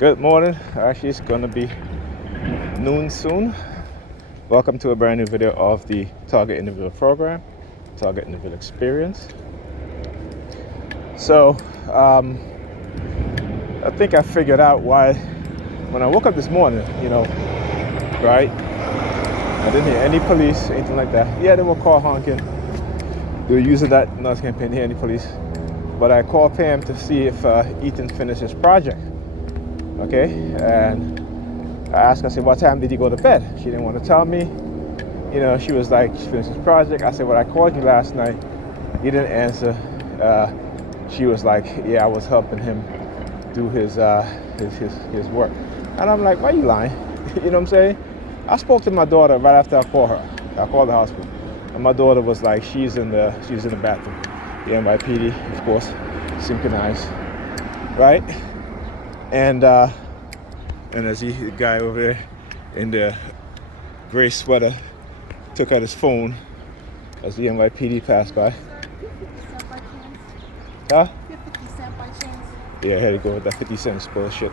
Good morning. Actually, it's gonna be noon soon. Welcome to a brand new video of the Target Individual Program, Target Individual Experience. So, I think I figured out why when I woke up this morning, right? I didn't hear any police, anything like that. Yeah, they were call honking. They were using that noise campaign, didn't hear any police. But I called Pam to see if Ethan finished his project. Okay, and I asked her, I said, what time did he go to bed? She didn't want to tell me. She was like, she finished his project. I said, well, I called you last night. You didn't answer. She was like, yeah, I was helping him do his work. And I'm like, why are you lying? You know what I'm saying? I spoke to my daughter right after I called her. I called the hospital. And my daughter was like, she's in the bathroom. The NYPD, of course, synchronized, right? And I see the guy over there in the gray sweater took out his phone as the NYPD passed by. 50 cent by chance? Huh? 50 cent by chance? Yeah, I had to go with that 50 cents bullshit.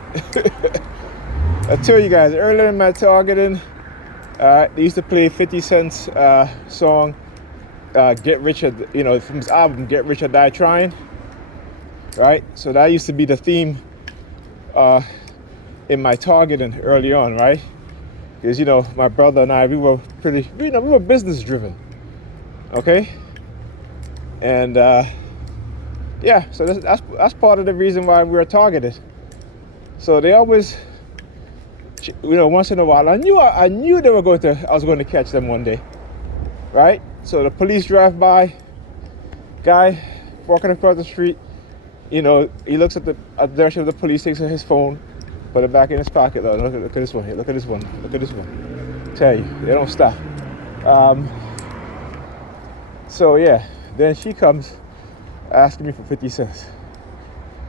I tell you guys, earlier in my targeting, they used to play 50 Cent's song, Get Rich or, from his album, Get Rich or Die Trying, right? So that used to be the theme in my targeting early on, right? Because, my brother and I, we were we were business driven, okay? And yeah, so that's part of the reason why we were targeted. So they always, once in a while, I knew I was going to catch them one day, right? So the police drive by, guy walking across the street, he looks at the direction of the police, takes his phone, put it back in his pocket. Look at this one here. Look at this one. Look at this one. Tell you, they don't stop. So yeah, then she comes asking me for 50 cents.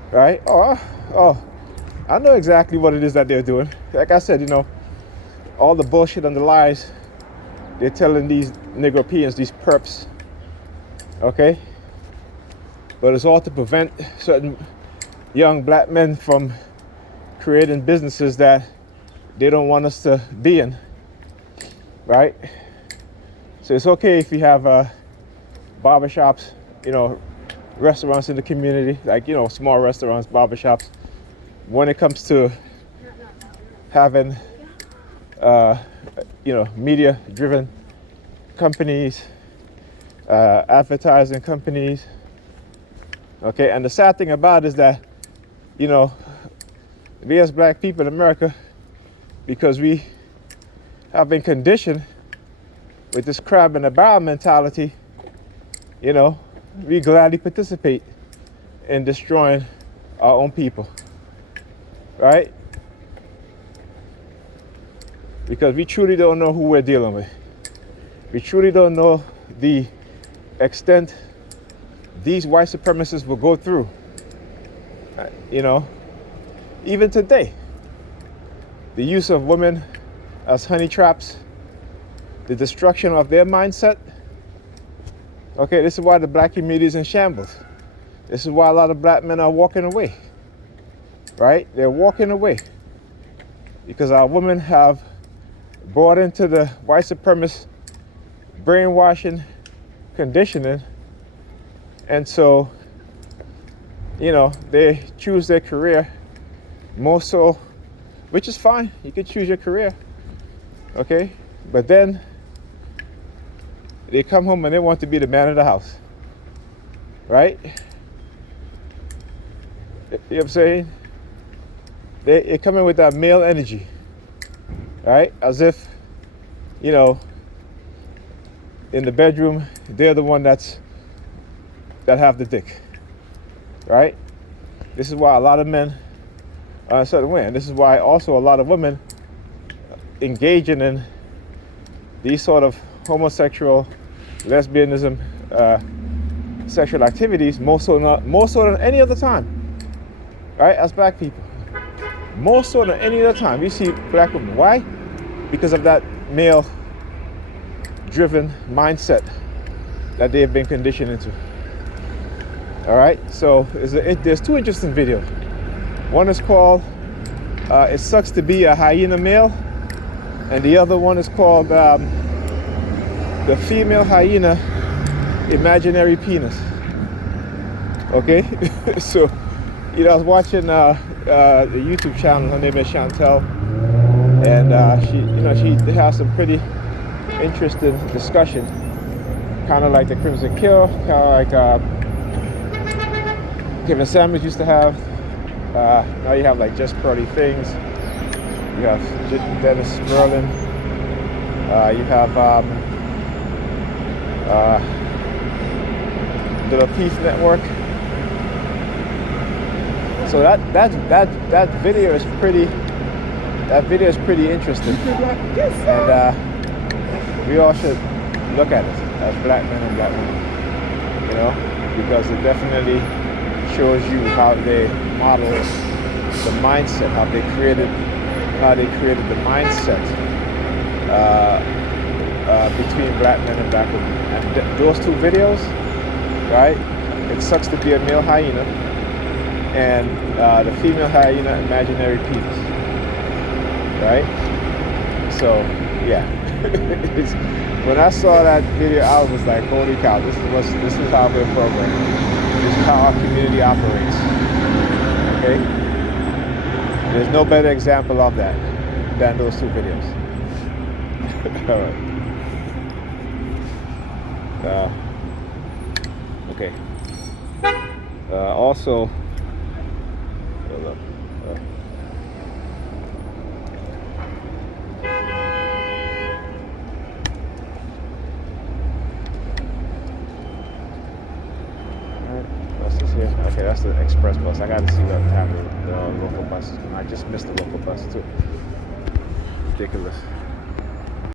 Right? Oh, I know exactly what it is that they're doing. Like I said, all the bullshit and the lies they're telling these Negropeans, these perps. Okay? But it's all to prevent certain young black men from creating businesses that they don't want us to be in, right? So it's okay if you have barbershops, restaurants in the community, like, small restaurants, barbershops. When it comes to having, media-driven companies, advertising companies, okay? And the sad thing about it is that, we as black people in America, because we have been conditioned with this crab in the barrel mentality, we gladly participate in destroying our own people, right? Because we truly don't know who we're dealing with. We truly don't know the extent these white supremacists will go through, even today. The use of women as honey traps, the destruction of their mindset. Okay, this is why the black community is in shambles. This is why a lot of black men are walking away, right? They're walking away because our women have bought into the white supremacist brainwashing, conditioning, and so, they choose their career more so, which is fine. You can choose your career, okay? But then they come home and they want to be the man of the house, right? You know what I'm saying? They come in with that male energy, right? As if, in the bedroom, they're the one that have the dick, right? This is why a lot of men are a certain way. And this is why also a lot of women engaging in these sort of homosexual, lesbianism, sexual activities more so than any other time, right? As black people, more so than any other time, we see black women. Why? Because of that male-driven mindset that they have been conditioned into. All right, so there's two interesting videos. One is called It sucks to be a hyena male, and the other one is called the female hyena imaginary penis. Okay, so you know I was watching the YouTube channel. Her name is Chantel, and she has some pretty interesting discussion, kind of like the Crimson Kill, kind of like Kevin Samuels used to have. Now you have like Just Pearly Things. You have Dennis Merlin. You have Little Peace Network. So that video is pretty. That video is pretty interesting, and we all should look at it as black men and black women. You know, because it definitely shows you how they model the mindset, how they created the mindset between black men and black women. And those two videos, right? It sucks to be a male hyena, and the female hyena imaginary penis, right? So yeah, when I saw that video, I was like, holy cow! This is how we're programmed. This is how our community operates. Okay, there's no better example of that than those two videos. All right. Okay. Also, hold up. Here. Okay, that's the express bus. I got to see what time the local bus is going. I just missed the local bus too. Ridiculous.